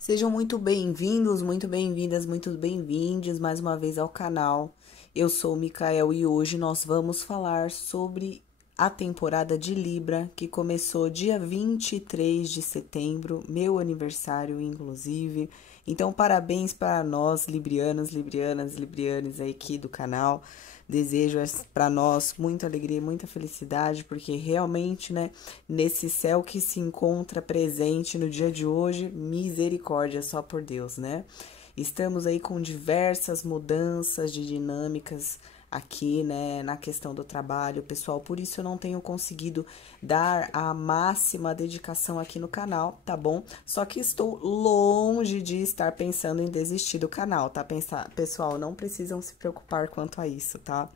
Sejam muito bem-vindos, muito bem-vindas, muito bem-vindes mais uma vez ao canal. Eu sou o Mikael e hoje nós vamos falar sobre a temporada de Libra, que começou dia 23 de setembro, meu aniversário, inclusive. Então, parabéns para nós, librianos, librianas, librianes aqui do canal. Desejo para nós muita alegria, muita felicidade, porque realmente, né, nesse céu que se encontra presente no dia de hoje, misericórdia só por Deus, né? Estamos aí com diversas mudanças de dinâmicas aqui, né, na questão do trabalho, pessoal. Por isso eu não tenho conseguido dar a máxima dedicação aqui no canal, tá bom? Só que estou longe de estar pensando em desistir do canal, tá? Pessoal, não precisam se preocupar quanto a isso, tá?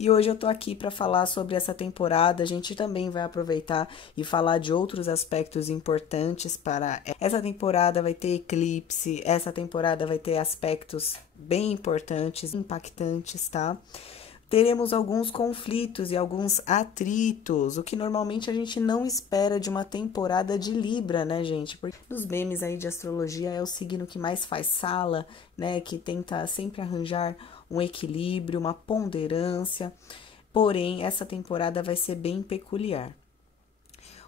E hoje eu tô aqui para falar sobre essa temporada. A gente também vai aproveitar e falar de outros aspectos importantes para essa temporada. Vai ter eclipse, essa temporada vai ter aspectos bem importantes, impactantes, tá? Teremos alguns conflitos e alguns atritos, o que normalmente a gente não espera de uma temporada de Libra, né, gente? Porque nos memes aí de astrologia é o signo que mais faz sala, né, que tenta sempre arranjar um equilíbrio, uma ponderância. Porém, essa temporada vai ser bem peculiar.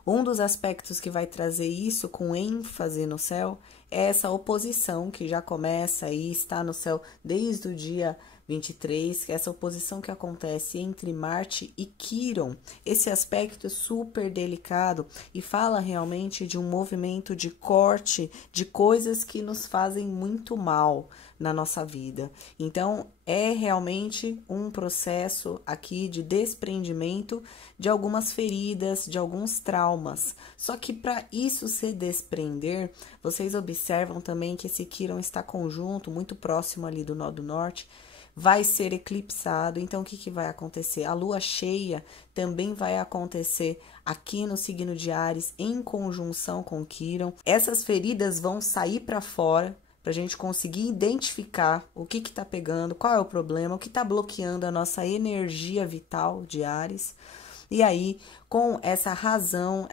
Um dos aspectos que vai trazer isso com ênfase no céu é essa oposição que já começa aí, está no céu desde o dia 23, que é essa oposição que acontece entre Marte e Quíron. Esse aspecto é super delicado e fala realmente de um movimento de corte de coisas que nos fazem muito mal na nossa vida. Então, é realmente um processo aqui de desprendimento de algumas feridas, de alguns traumas. Só que para isso se desprender, vocês observam também que esse Quirón está conjunto, muito próximo ali do nó do norte, vai ser eclipsado. Então, o que vai acontecer? A lua cheia também vai acontecer aqui no signo de Áries, em conjunção com Quirón. Essas feridas vão sair para fora, para a gente conseguir identificar o que está pegando, qual é o problema, o que está bloqueando a nossa energia vital de Áries. E aí, com essa razão,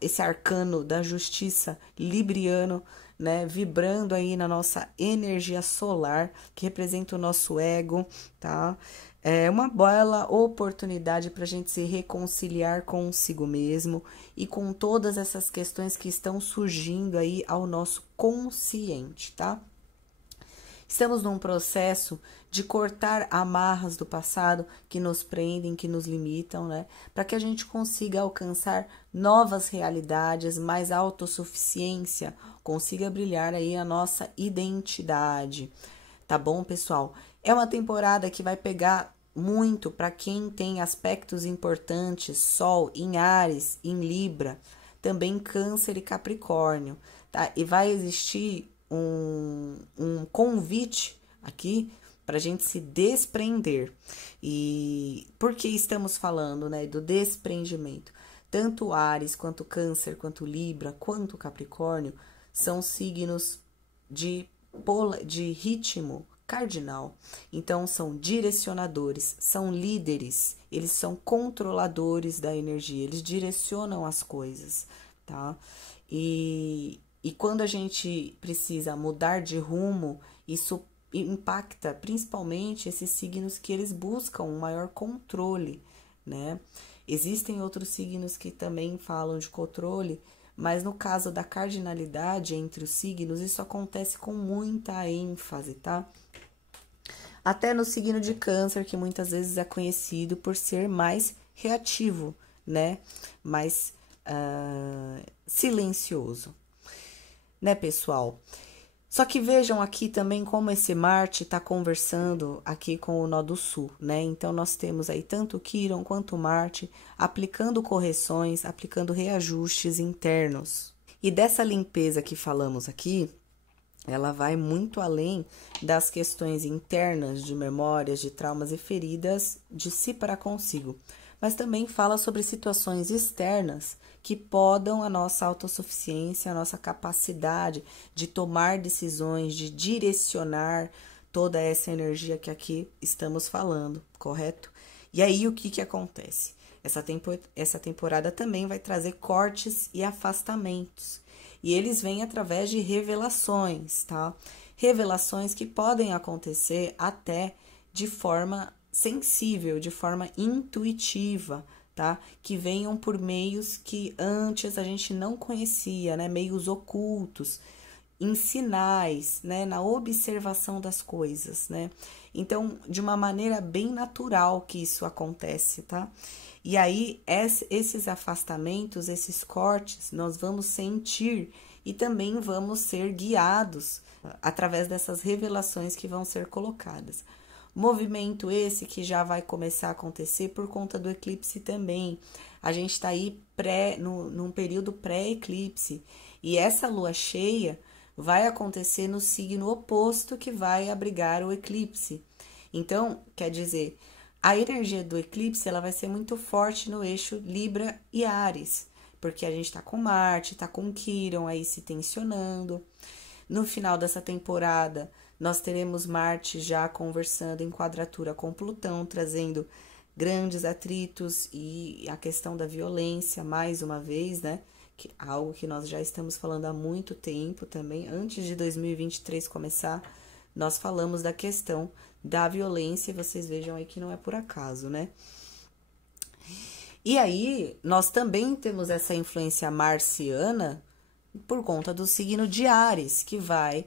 esse arcano da justiça libriano, né, vibrando aí na nossa energia solar, que representa o nosso ego, tá? É uma bela oportunidade para a gente se reconciliar consigo mesmo e com todas essas questões que estão surgindo aí ao nosso consciente, tá? Estamos num processo de cortar amarras do passado que nos prendem, que nos limitam, né? Para que a gente consiga alcançar novas realidades, mais autossuficiência, consiga brilhar aí a nossa identidade. Tá bom, pessoal? É uma temporada que vai pegar muito para quem tem aspectos importantes, Sol em Áries, em Libra, também Câncer e Capricórnio, tá? E vai existir um convite aqui para a gente se desprender. E por que estamos falando, né, do desprendimento? Tanto Áries, quanto Câncer, quanto Libra, quanto Capricórnio são signos de ritmo cardinal. Então, são direcionadores, são líderes, eles são controladores da energia, eles direcionam as coisas, tá? E quando a gente precisa mudar de rumo, isso impacta principalmente esses signos que eles buscam um maior controle, né? Existem outros signos que também falam de controle, mas no caso da cardinalidade entre os signos, isso acontece com muita ênfase, tá? Até no signo de Câncer, que muitas vezes é conhecido por ser mais reativo, né? Mais silencioso, né, pessoal? Só que vejam aqui também como esse Marte está conversando aqui com o nó do Sul, né? Então, nós temos aí tanto o Quirón quanto o Marte aplicando correções, aplicando reajustes internos. E dessa limpeza que falamos aqui, ela vai muito além das questões internas de memórias, de traumas e feridas de si para consigo, mas também fala sobre situações externas que podam a nossa autossuficiência, a nossa capacidade de tomar decisões, de direcionar toda essa energia que aqui estamos falando, correto? E aí o que acontece? Essa temporada também vai trazer cortes e afastamentos. E eles vêm através de revelações, tá? Revelações que podem acontecer até de forma sensível, de forma intuitiva, tá? Que venham por meios que antes a gente não conhecia, né? Meios ocultos, em sinais, né? Na observação das coisas, né? Então, de uma maneira bem natural que isso acontece, tá? E aí, esses afastamentos, esses cortes, nós vamos sentir e também vamos ser guiados através dessas revelações que vão ser colocadas. Movimento esse que já vai começar a acontecer por conta do eclipse também. A gente está aí num período pré-eclipse. E essa lua cheia vai acontecer no signo oposto que vai abrigar o eclipse. Então, quer dizer, a energia do eclipse ela vai ser muito forte no eixo Libra e Áries, porque a gente está com Marte, está com Quirón aí se tensionando. No final dessa temporada, nós teremos Marte já conversando em quadratura com Plutão, trazendo grandes atritos e a questão da violência, mais uma vez, né? Que, algo que nós já estamos falando há muito tempo também. Antes de 2023 começar, nós falamos da questão da violência, e vocês vejam aí que não é por acaso, né? E aí, nós também temos essa influência marciana por conta do signo de Áries, que vai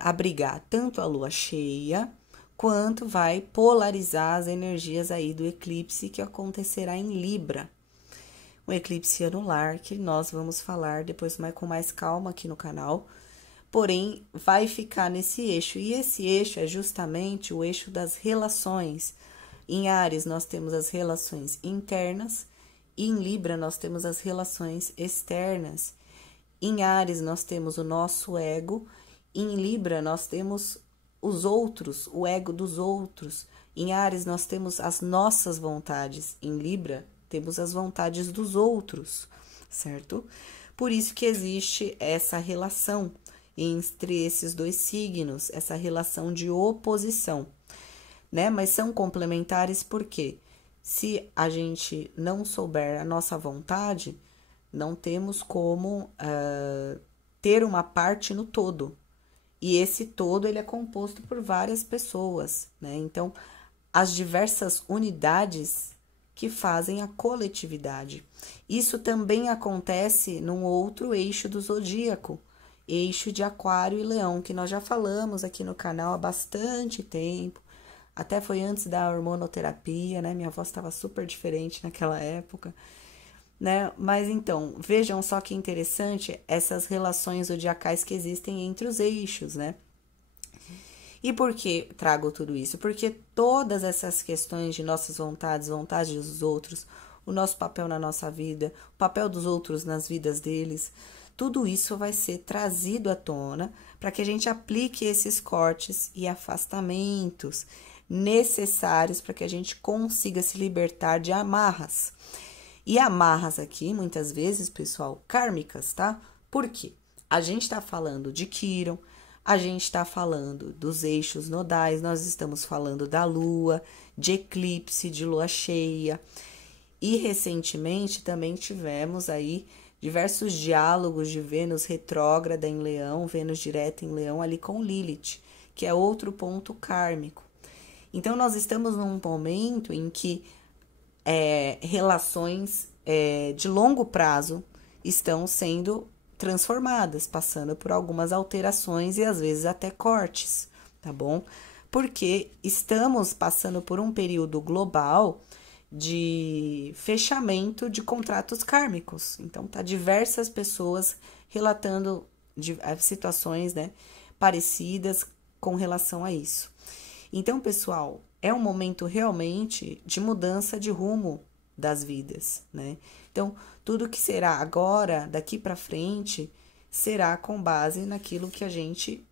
abrigar tanto a lua cheia, quanto vai polarizar as energias aí do eclipse que acontecerá em Libra. Um eclipse anular, que nós vamos falar depois com mais calma aqui no canal, porém vai ficar nesse eixo, e esse eixo é justamente o eixo das relações. Em Áries nós temos as relações internas, e em Libra nós temos as relações externas. Em Áries nós temos o nosso ego, em Libra nós temos os outros, o ego dos outros. Em Áries nós temos as nossas vontades, em Libra temos as vontades dos outros, certo? Por isso que existe essa relação entre esses dois signos, essa relação de oposição, né? Mas são complementares porque se a gente não souber a nossa vontade, não temos como ter uma parte no todo. E esse todo, ele é composto por várias pessoas, né? Então, as diversas unidades que fazem a coletividade. Isso também acontece num outro eixo do zodíaco, eixo de Aquário e Leão, que nós já falamos aqui no canal há bastante tempo, até foi antes da hormonoterapia, né? Minha voz estava super diferente naquela época, né? Mas então, vejam só que interessante essas relações zodiacais que existem entre os eixos, né? E por que trago tudo isso? Porque todas essas questões de nossas vontades, vontades dos outros, o nosso papel na nossa vida, o papel dos outros nas vidas deles, tudo isso vai ser trazido à tona para que a gente aplique esses cortes e afastamentos necessários para que a gente consiga se libertar de amarras. E amarras aqui, muitas vezes, pessoal, kármicas, tá? Por quê? A gente está falando de Quirón, a gente está falando dos eixos nodais, nós estamos falando da lua, de eclipse, de lua cheia. E recentemente também tivemos aí diversos diálogos de Vênus retrógrada em Leão, Vênus direta em Leão, ali com Lilith, que é outro ponto kármico. Então, nós estamos num momento em que relações de longo prazo estão sendo transformadas, passando por algumas alterações e às vezes até cortes, tá bom? Porque estamos passando por um período global de fechamento de contratos kármicos. Então, tá diversas pessoas relatando situações, né, parecidas com relação a isso. Então, pessoal, é um momento realmente de mudança de rumo das vidas, né? Então, tudo que será agora, daqui para frente, será com base naquilo que a gente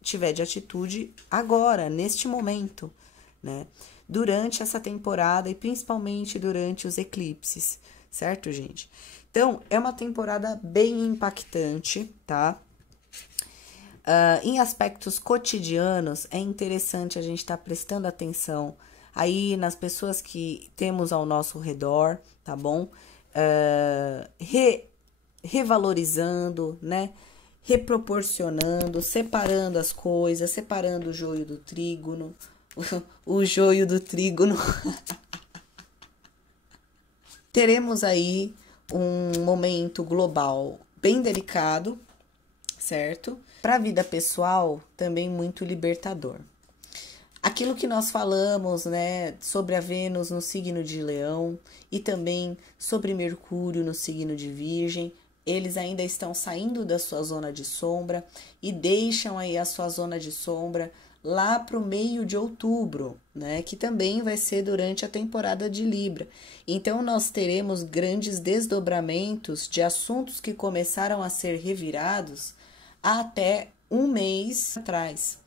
tiver de atitude agora, neste momento, né? Durante essa temporada e principalmente durante os eclipses, certo, gente? Então, é uma temporada bem impactante, tá? Em aspectos cotidianos, é interessante a gente estar prestando atenção aí nas pessoas que temos ao nosso redor, tá bom? revalorizando, né? Reproporcionando, separando as coisas, separando o joio do trigo, o joio do trigo. Teremos aí um momento global bem delicado, certo? Para a vida pessoal, também muito libertador. Aquilo que nós falamos, né, sobre a Vênus no signo de Leão e também sobre Mercúrio no signo de Virgem, eles ainda estão saindo da sua zona de sombra e deixam aí a sua zona de sombra lá para o meio de outubro, né, que também vai ser durante a temporada de Libra. Então, nós teremos grandes desdobramentos de assuntos que começaram a ser revirados até um mês atrás.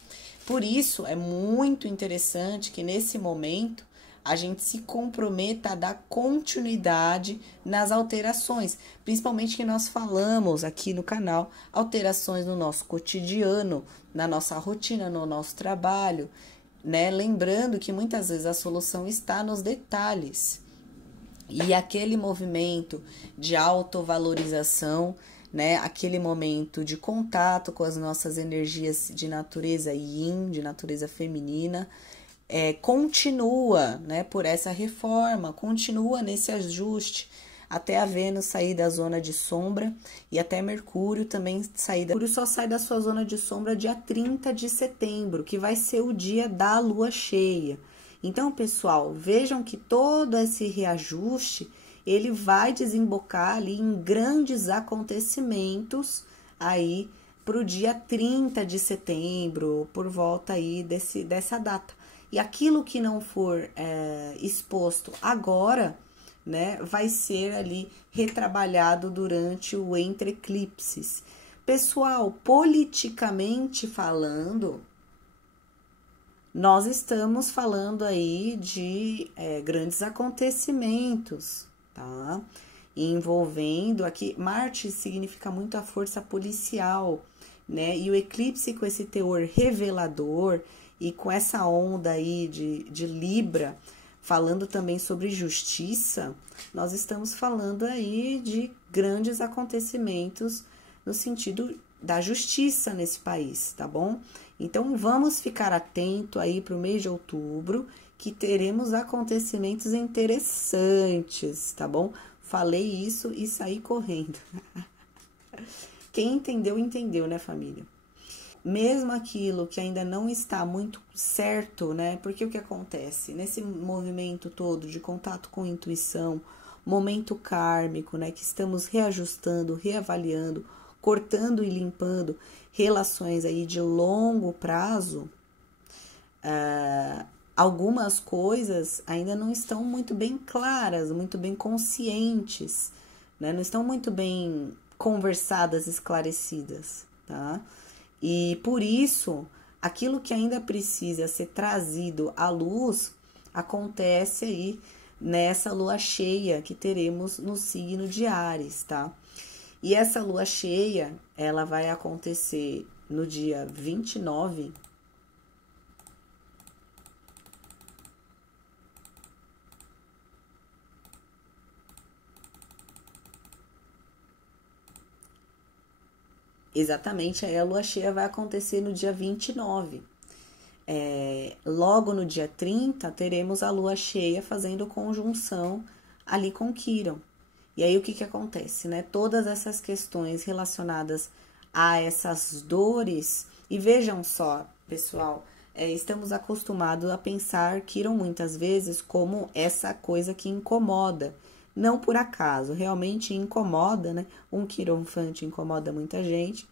Por isso, é muito interessante que nesse momento a gente se comprometa a dar continuidade nas alterações, principalmente que nós falamos aqui no canal, alterações no nosso cotidiano, na nossa rotina, no nosso trabalho, né? Lembrando que muitas vezes a solução está nos detalhes. E aquele movimento de autovalorização, né? Aquele momento de contato com as nossas energias de natureza yin, de natureza feminina, continua, né? Por essa reforma, continua nesse ajuste, até a Vênus sair da zona de sombra e até Mercúrio também sair. Mercúrio só sai da sua zona de sombra dia 30 de setembro, que vai ser o dia da lua cheia. Então, pessoal, vejam que todo esse reajuste, ele vai desembocar ali em grandes acontecimentos aí para o dia 30 de setembro, por volta aí dessa data. E aquilo que não for exposto agora, né, vai ser ali retrabalhado durante o entre eclipses. Pessoal, politicamente falando, nós estamos falando aí de grandes acontecimentos, tá? Envolvendo aqui, Marte significa muito a força policial, né? E o eclipse com esse teor revelador e com essa onda aí de Libra, falando também sobre justiça, nós estamos falando aí de grandes acontecimentos no sentido da justiça nesse país, tá bom? Então, vamos ficar atento aí para o mês de outubro, que teremos acontecimentos interessantes, tá bom? Falei isso e saí correndo. Quem entendeu, entendeu, né, família? Mesmo aquilo que ainda não está muito certo, né? Porque o que acontece? Nesse movimento todo de contato com intuição, momento kármico, né? Que estamos reajustando, reavaliando, cortando e limpando relações aí de longo prazo, algumas coisas ainda não estão muito bem claras, muito bem conscientes, né? Não estão muito bem conversadas, esclarecidas, tá? E por isso, aquilo que ainda precisa ser trazido à luz acontece aí nessa lua cheia que teremos no signo de Áries, tá? E essa lua cheia, ela vai acontecer no dia 29. Exatamente, aí a lua cheia vai acontecer no dia 29. Logo no dia 30, teremos a lua cheia fazendo conjunção ali com Quirón. E aí o que acontece, né? Todas essas questões relacionadas a essas dores, e vejam só, pessoal, estamos acostumados a pensar Quirón muitas vezes como essa coisa que incomoda. Não por acaso, realmente incomoda, né? Um quironfante incomoda muita gente.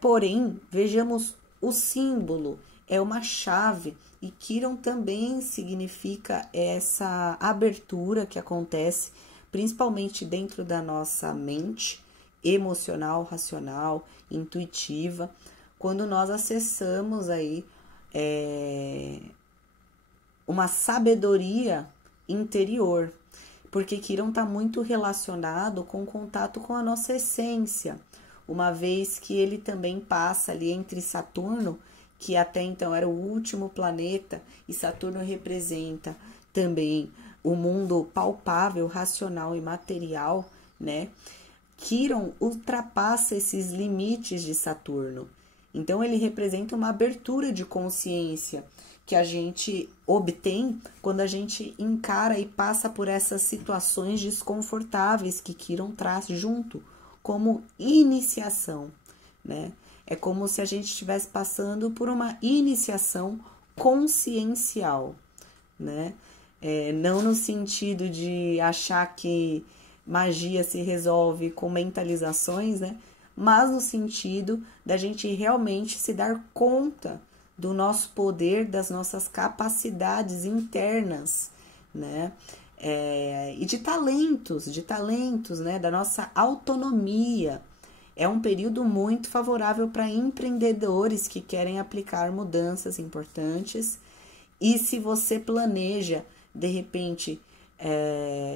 Porém, vejamos o símbolo, é uma chave. E Quirón também significa essa abertura que acontece, principalmente dentro da nossa mente emocional, racional, intuitiva, quando nós acessamos aí uma sabedoria interior. Porque Quirón está muito relacionado com o contato com a nossa essência, uma vez que ele também passa ali entre Saturno, que até então era o último planeta, e Saturno representa também o mundo palpável, racional e material, né? Quiron ultrapassa esses limites de Saturno. Então, ele representa uma abertura de consciência que a gente obtém quando a gente encara e passa por essas situações desconfortáveis que Quiron traz junto, como iniciação, né? É como se a gente estivesse passando por uma iniciação consciencial, né? Não no sentido de achar que magia se resolve com mentalizações, né? Mas no sentido da gente realmente se dar conta do nosso poder, das nossas capacidades internas, né? E de talentos, né? Da nossa autonomia. É um período muito favorável para empreendedores que querem aplicar mudanças importantes. E se você planeja, de repente,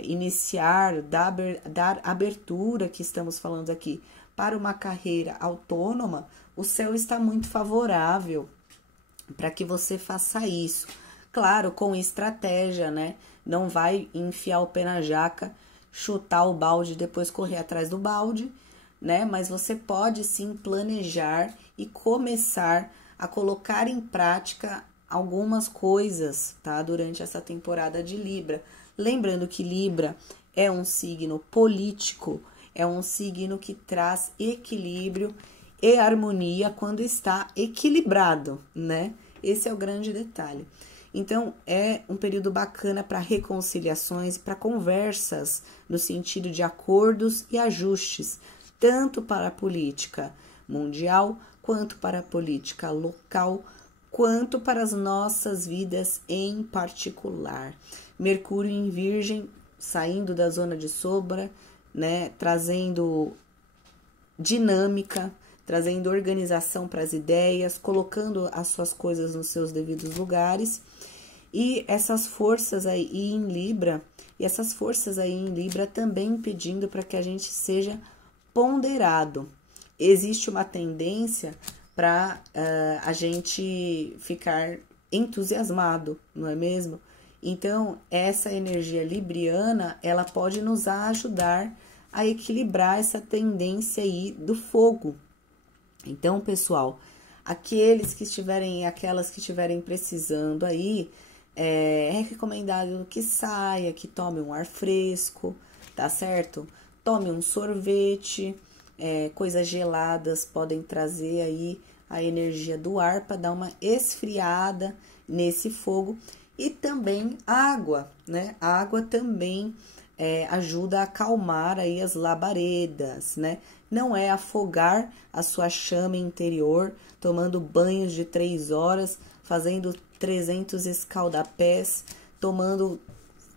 iniciar, dar abertura, que estamos falando aqui, para uma carreira autônoma, o céu está muito favorável para que você faça isso. Claro, com estratégia, né? Não vai enfiar o pé na jaca, chutar o balde e depois correr atrás do balde, né? Mas você pode sim planejar e começar a colocar em prática algumas coisas, tá? Durante essa temporada de Libra. Lembrando que Libra é um signo político, é um signo que traz equilíbrio e harmonia quando está equilibrado, né? Esse é o grande detalhe. Então, é um período bacana para reconciliações, para conversas no sentido de acordos e ajustes, tanto para a política mundial, quanto para a política local, quanto para as nossas vidas em particular. Mercúrio em Virgem, saindo da zona de sombra, né, trazendo dinâmica, trazendo organização para as ideias, colocando as suas coisas nos seus devidos lugares. E essas forças aí em Libra, também pedindo para que a gente seja ponderado. Existe uma tendência para a gente ficar entusiasmado, não é mesmo? Então, essa energia libriana, ela pode nos ajudar a equilibrar essa tendência aí do fogo. Então, pessoal, aquelas que estiverem precisando aí, é recomendado que saia, que tome um ar fresco, tá certo? Tome um sorvete, coisas geladas podem trazer aí a energia do ar para dar uma esfriada nesse fogo. E também água, né? A água também ajuda a acalmar aí as labaredas, né? Não é afogar a sua chama interior, tomando banhos de 3 horas, fazendo 300 escaldapés, tomando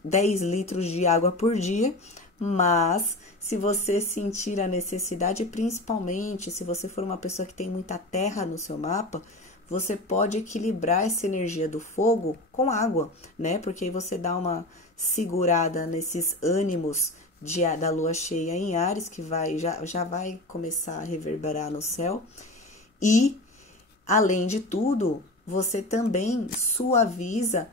10 litros de água por dia, mas se você sentir a necessidade, principalmente se você for uma pessoa que tem muita terra no seu mapa, você pode equilibrar essa energia do fogo com água, né? Porque aí você dá uma segurada nesses ânimos da lua cheia em Áries, que já vai começar a reverberar no céu. E, além de tudo, você também suaviza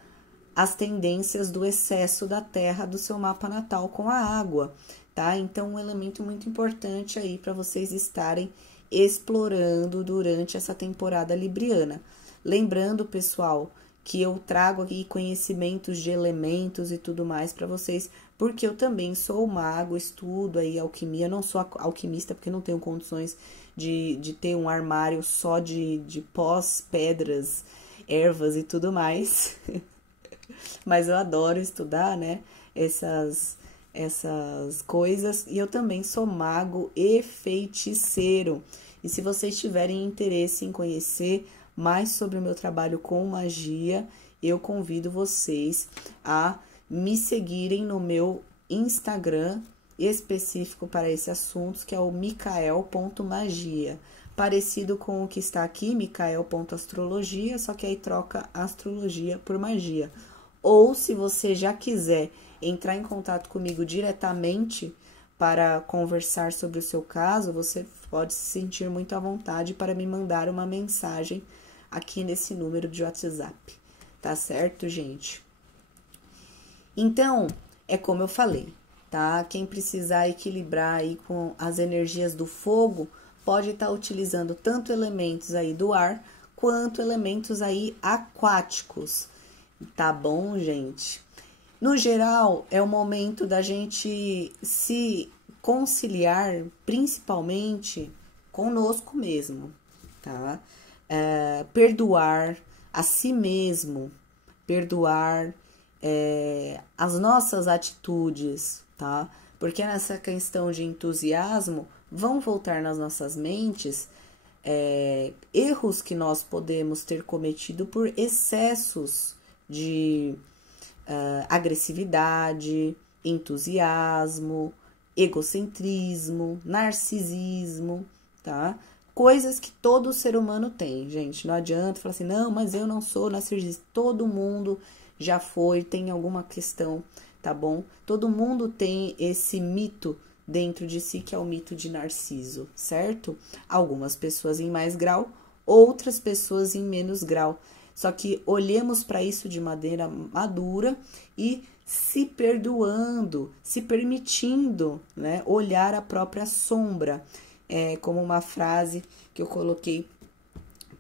as tendências do excesso da terra do seu mapa natal com a água, tá? Então, um elemento muito importante aí para vocês estarem explorando durante essa temporada libriana. Lembrando, pessoal, que eu trago aqui conhecimentos de elementos e tudo mais para vocês, porque eu também sou mago, estudo aí alquimia, não sou alquimista porque não tenho condições de ter um armário só de pós, pedras, ervas e tudo mais. Mas eu adoro estudar, né, essas coisas, e eu também sou mago e feiticeiro. E se vocês tiverem interesse em conhecer mais sobre o meu trabalho com magia, eu convido vocês a me seguirem no meu Instagram específico para esse assunto, que é o micael.magia. Parecido com o que está aqui, micael.astrologia, só que aí troca astrologia por magia. Ou se você já quiser entrar em contato comigo diretamente para conversar sobre o seu caso, você pode se sentir muito à vontade para me mandar uma mensagem aqui nesse número de WhatsApp, tá certo, gente? Então, é como eu falei, tá? Quem precisar equilibrar aí com as energias do fogo, pode estar utilizando tanto elementos aí do ar, quanto elementos aí aquáticos, tá bom, gente? No geral, é o momento da gente se conciliar, principalmente conosco mesmo, tá? Perdoar a si mesmo, perdoar as nossas atitudes, tá? Porque nessa questão de entusiasmo, vão voltar nas nossas mentes erros que nós podemos ter cometido por excessos de agressividade, entusiasmo, egocentrismo, narcisismo, tá? Coisas que todo ser humano tem, gente. Não adianta falar assim, não, mas eu não sou narcisista. Todo mundo já foi, tem alguma questão, tá bom? Todo mundo tem esse mito dentro de si, que é o mito de Narciso, certo? Algumas pessoas em mais grau, outras pessoas em menos grau. Só que olhemos para isso de maneira madura e se perdoando, se permitindo, né, olhar a própria sombra. Como uma frase que eu coloquei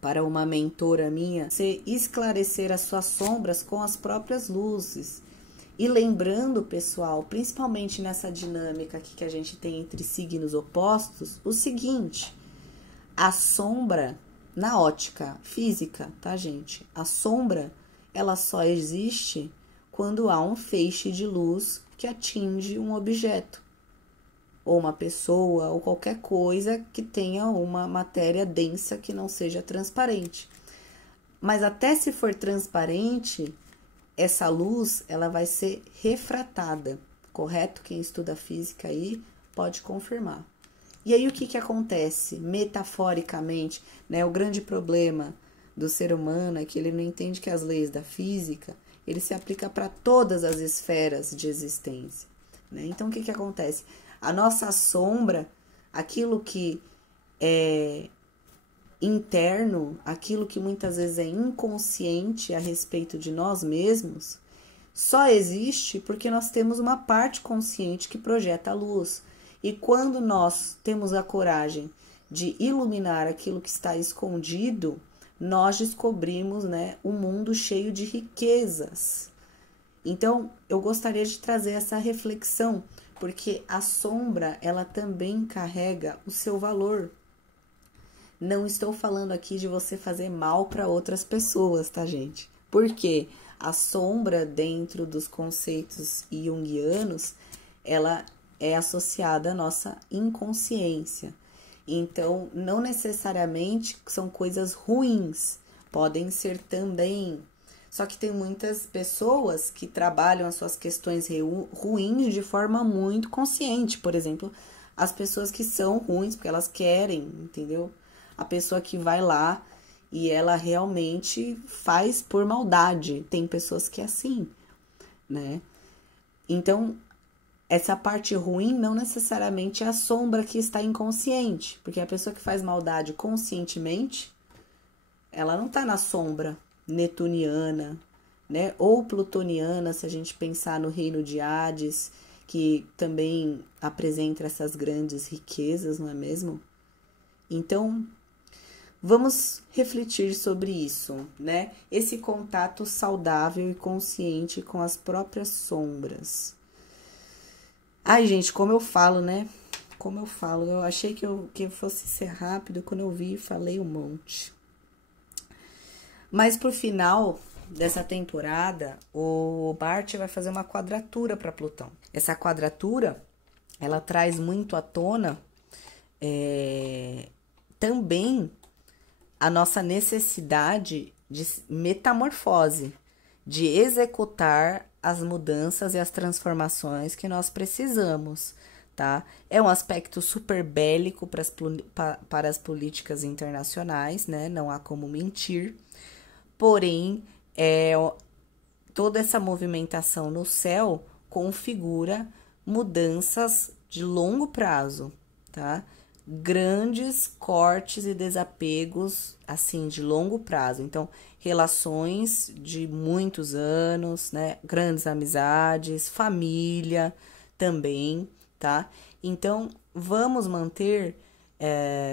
para uma mentora minha, você esclarecer as suas sombras com as próprias luzes. E lembrando, pessoal, principalmente nessa dinâmica aqui que a gente tem entre signos opostos, o seguinte: a sombra, na ótica física, tá, gente? A sombra, ela só existe quando há um feixe de luz que atinge um objeto, ou uma pessoa, ou qualquer coisa que tenha uma matéria densa que não seja transparente. Mas até se for transparente, essa luz, ela vai ser refratada, correto? Quem estuda física aí pode confirmar. E aí o que acontece? Metaforicamente, né? O grande problema do ser humano é que ele não entende que as leis da física, ele se aplica para todas as esferas de existência, né? Então o que acontece? A nossa sombra, aquilo que é interno, aquilo que muitas vezes é inconsciente a respeito de nós mesmos, só existe porque nós temos uma parte consciente que projeta a luz. E quando nós temos a coragem de iluminar aquilo que está escondido, nós descobrimos, né, um mundo cheio de riquezas. Então, eu gostaria de trazer essa reflexão, porque a sombra, ela também carrega o seu valor. Não estou falando aqui de você fazer mal para outras pessoas, tá, gente? Porque a sombra, dentro dos conceitos junguianos, ela é associada à nossa inconsciência. Então, não necessariamente são coisas ruins, podem ser também. Só que tem muitas pessoas que trabalham as suas questões ruins de forma muito consciente. Por exemplo, as pessoas que são ruins porque elas querem, entendeu? A pessoa que vai lá e ela realmente faz por maldade. Tem pessoas que é assim, né? Então, essa parte ruim não necessariamente é a sombra que está inconsciente. Porque a pessoa que faz maldade conscientemente, ela não está na sombra netuniana, né? Ou plutoniana, se a gente pensar no reino de Hades, que também apresenta essas grandes riquezas, não é mesmo? Então, vamos refletir sobre isso, né? Esse contato saudável e consciente com as próprias sombras. Ai, gente, como eu falo, né? Como eu falo, eu achei que fosse ser rápido, quando eu vi, falei um monte. Mas pro final dessa temporada, o Bart vai fazer uma quadratura para Plutão. Essa quadratura, ela traz muito à tona também a nossa necessidade de metamorfose, de executar as mudanças e as transformações que nós precisamos, tá? É um aspecto super bélico para as políticas internacionais, né? Não há como mentir. Porém, toda essa movimentação no céu configura mudanças de longo prazo, tá? Grandes cortes e desapegos, assim, de longo prazo. Então, relações de muitos anos, né? Grandes amizades, família, também, tá? Então, vamos manter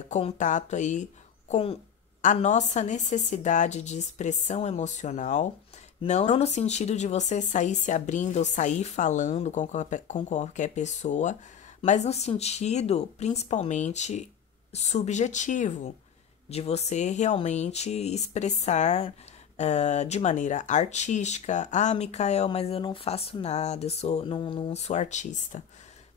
contato aí com a nossa necessidade de expressão emocional, não no sentido de você sair se abrindo ou sair falando com qualquer pessoa, mas no sentido principalmente subjetivo, de você realmente expressar de maneira artística. Ah, Mikael, mas eu não faço nada, não sou artista.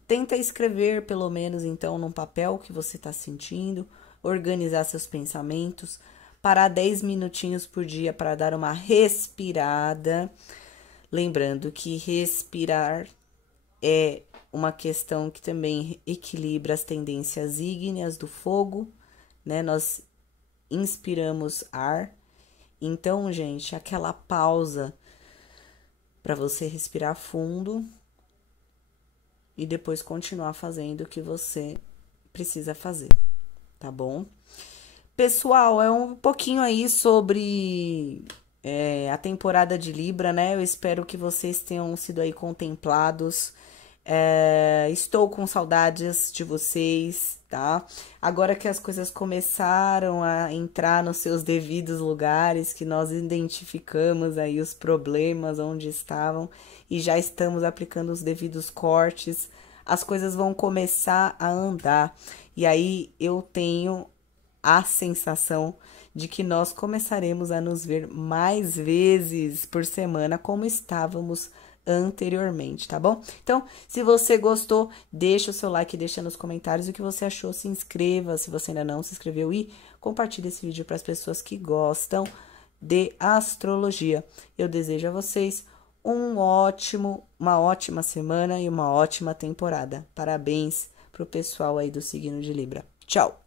Tenta escrever, pelo menos, então, num papel o que você está sentindo, organizar seus pensamentos, parar 10 minutinhos por dia para dar uma respirada. Lembrando que respirar é uma questão que também equilibra as tendências ígneas do fogo, né? Nós inspiramos ar. Então, gente, aquela pausa para você respirar fundo e depois continuar fazendo o que você precisa fazer, tá bom? Pessoal, é um pouquinho aí sobre a temporada de Libra, né? Eu espero que vocês tenham sido aí contemplados. Estou com saudades de vocês, tá? Agora que as coisas começaram a entrar nos seus devidos lugares, que nós identificamos aí os problemas onde estavam e já estamos aplicando os devidos cortes, as coisas vão começar a andar. E aí eu tenho a sensação de que nós começaremos a nos ver mais vezes por semana, como estávamos anteriormente, tá bom? Então, se você gostou, deixa o seu like, deixa nos comentários o que você achou, se inscreva se você ainda não se inscreveu e compartilhe esse vídeo para as pessoas que gostam de astrologia. Eu desejo a vocês uma ótima semana e uma ótima temporada. Parabéns pro pessoal aí do signo de Libra. Tchau!